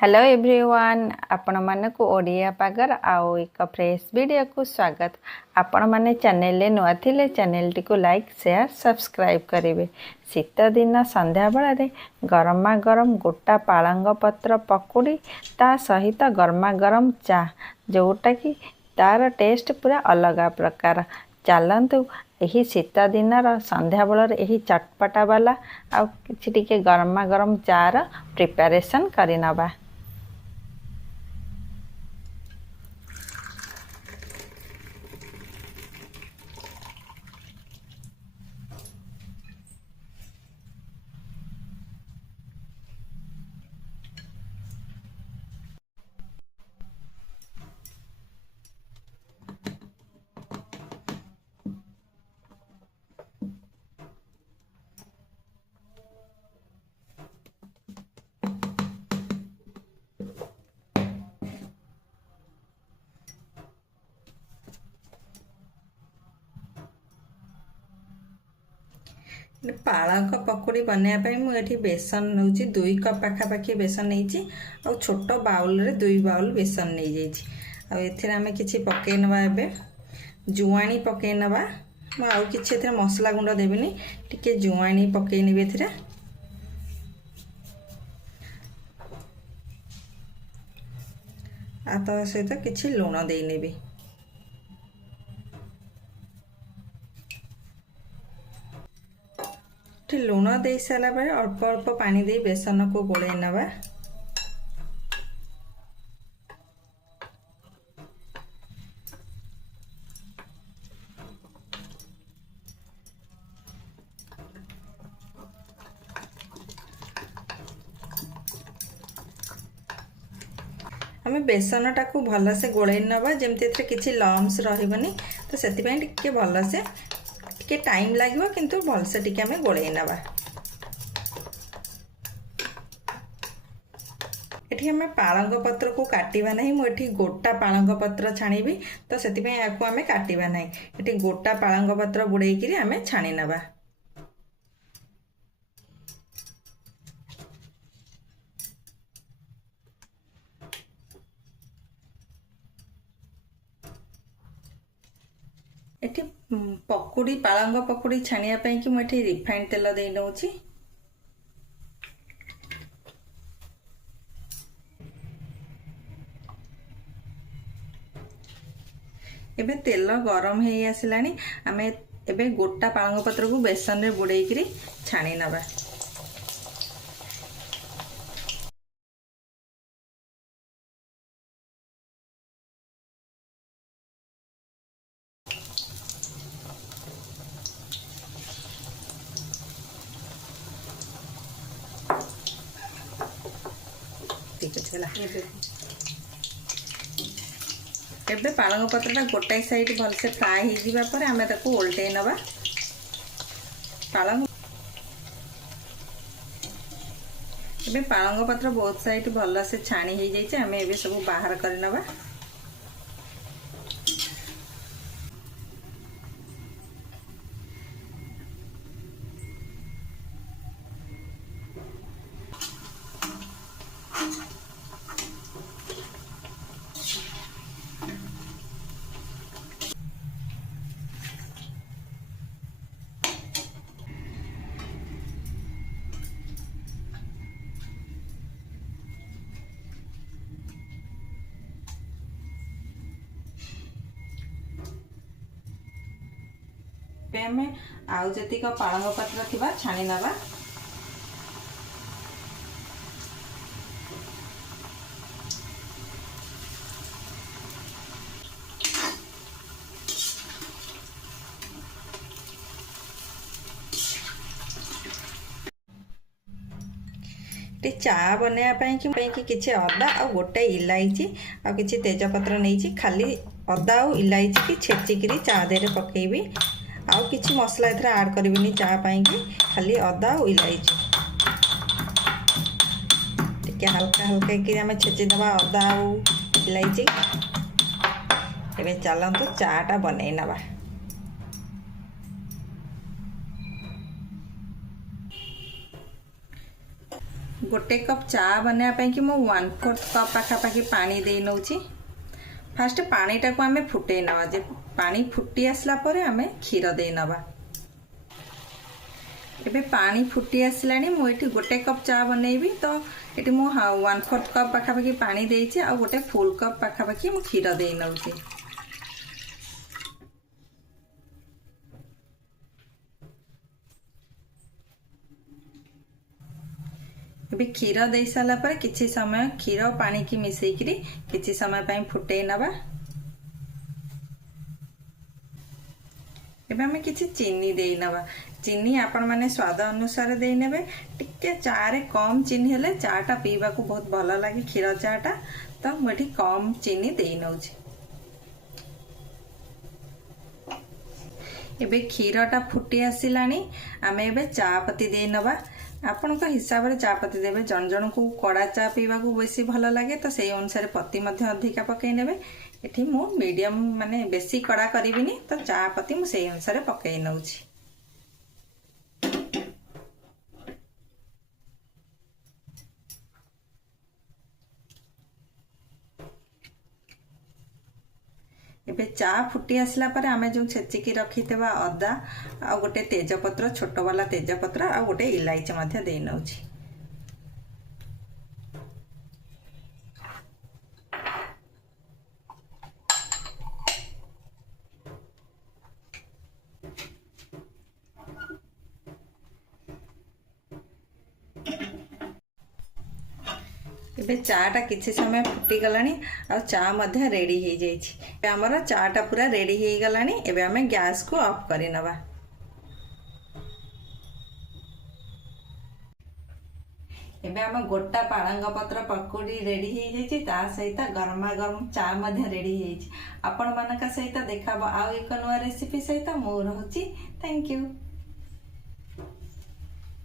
Hello everyone आपण मानक ओडिया पागर आउ एक फ्रेश वीडियो को स्वागत। आपण माने चैनल रे नुआ थिले चैनल टी को लाइक शेयर सब्सक्राइब करेंगे। शीत दिन संध्या बेले गरमा गरम गोटा पालंग पत्र पकुड़ी ता सहित गरमा गरम चा जोटा कि तार टेस्ट पूरा अलग प्रकार। चलतु यही शीत दिन संध्या बेल यही चटपटा वाला आउ किछि टिके गरमा गरम चार प्रिपरेशन करनवा। पालक पकोड़ी बनवाई मुझे बेसन नौ 2 कप पाखापाखि बेसन नहीं आ छोट बाउल रे 2 बाउल बेसन नहीं जाइए। आम कि पकई नवा जुआणी पकई नवा। आउ कि मसला गुंड देविनी टिके जुआणी पकई नेबी ए सहित किछि लुण दे नेबी। लुण दे सारा पर अल्प अल्प पानी दे बेसन को गोले नवा। आम बेसन टाक भल से गोले नवा जमती किसी लम्स रही तो से भल से टिके टाइम लगे किंतु भल से टिके आम गोले नवा। एठी आम पालंग पत्र को काटिबा नहीं। मुझे गोटा पालंग पत्र छाणीबी तो से आम काटिबा नहीं। एठी गोटा पालंग पत्र बुड़ेकी आम छाणी नवा। एठी पकुड़ी पालंग पकुड़ी छाणिया पई कि मुझे रिफाइंड तेल दे नउची। एबे तेल गरम हे आसिलानी आमे एबे गोटा पालंग पत्र को बेसन रे बुड़ेकी छाणी नबा। ठीक है एबे पालंग पत्रटा गोटाई साइड भलसे फ्राए हो जावा पर आमे ताको ओल्टे नवा। पालंग एबे पालंग पत्र बहुत साइड भल से छाणी हो जाइए। आमे एबे सब बाहर कर नवा। आम आउ जतिक पालंग पत्र थिबा छाणी नवा। चा बनवाई कि किसी अदा आ गोटे इलायची आ किसी तेजपत्र नहीं खाली अदा और इलायची की छेचिकी चा देरे पकेबी। आउ किसी मसला एथरा ऐड करबिनी चा पाई कि खाली अदा और इलायची टिके हल्का हल्का कि आम छेची दबा अदा और इलायची। एबे चलतु चाटा बनै नवा। गोटे कप चा बनाया कि मु 1/4 कप पाखापाखि पानी दे नौची। फास्ट पानीटा को आमे फुटे नवा जे पानी फुटी आसला परे आमे क्षीर दे नवा। एबे पानी फुटी आसलानी मु एठी गोटे कप चा बनैबी तो एठी मु 1/4 कप पाखापाखि पानी देइछि आ गोटे फुल कप पाखापाखि मु क्षीर दे नौची। एबे क्षीर दे साला पर किछि समय क्षीर पानी की मिसई करी किछि समय पई फुटे नबा। एबे हमें किछि चीनी दे नबा। चीनी आपण माने स्वाद अनुसार दे नेबे। टिके चा रे कम चीनी हेले चाटा पीबा को बहुत भल लागे क्षीर चाटा तो मुठी कम चीनी दे नउछि। एबे क्षीरटा फुटी आसिलानी आमे एबे चा पत्ती दे नबा। आपण को हिसाब रे चा पत्ती देबे। जन जन को कड़ा चा पीबा को बेसी भल लागे तो सेई अनुसार पत्ती मध्य अधिका पकै नेबे। एठी मु मीडियम माने बेसी कड़ा करिबिनी तो चा पत्ती मु सेई अनुसार पकै नउछि। एबे चा फुटी आसला पर आमे जो छेचिकी रखितेबा अदा आ गोटे तेजपत्र छोट वाला तेजपत्र आ गोटे इलायची मध्य दे नउछि। एबे चाटा किछि समय फुटी गलानी आ चा मध्य रेडी हो जाइछि। हमर चाटा पूरा रेडी हो गलानी। एबे हमें गैस को ऑफ करि नबा। एबे हम गोटा पालंग पत्र पकोड़ी रेडी हो जाइछि। ता सहित गरमा गरम चा मध्य रेडी हो जाइछि। आपण मानका सहित देखाबो आ एक नवा रेसिपी सहित मो रहउछि। Thank you.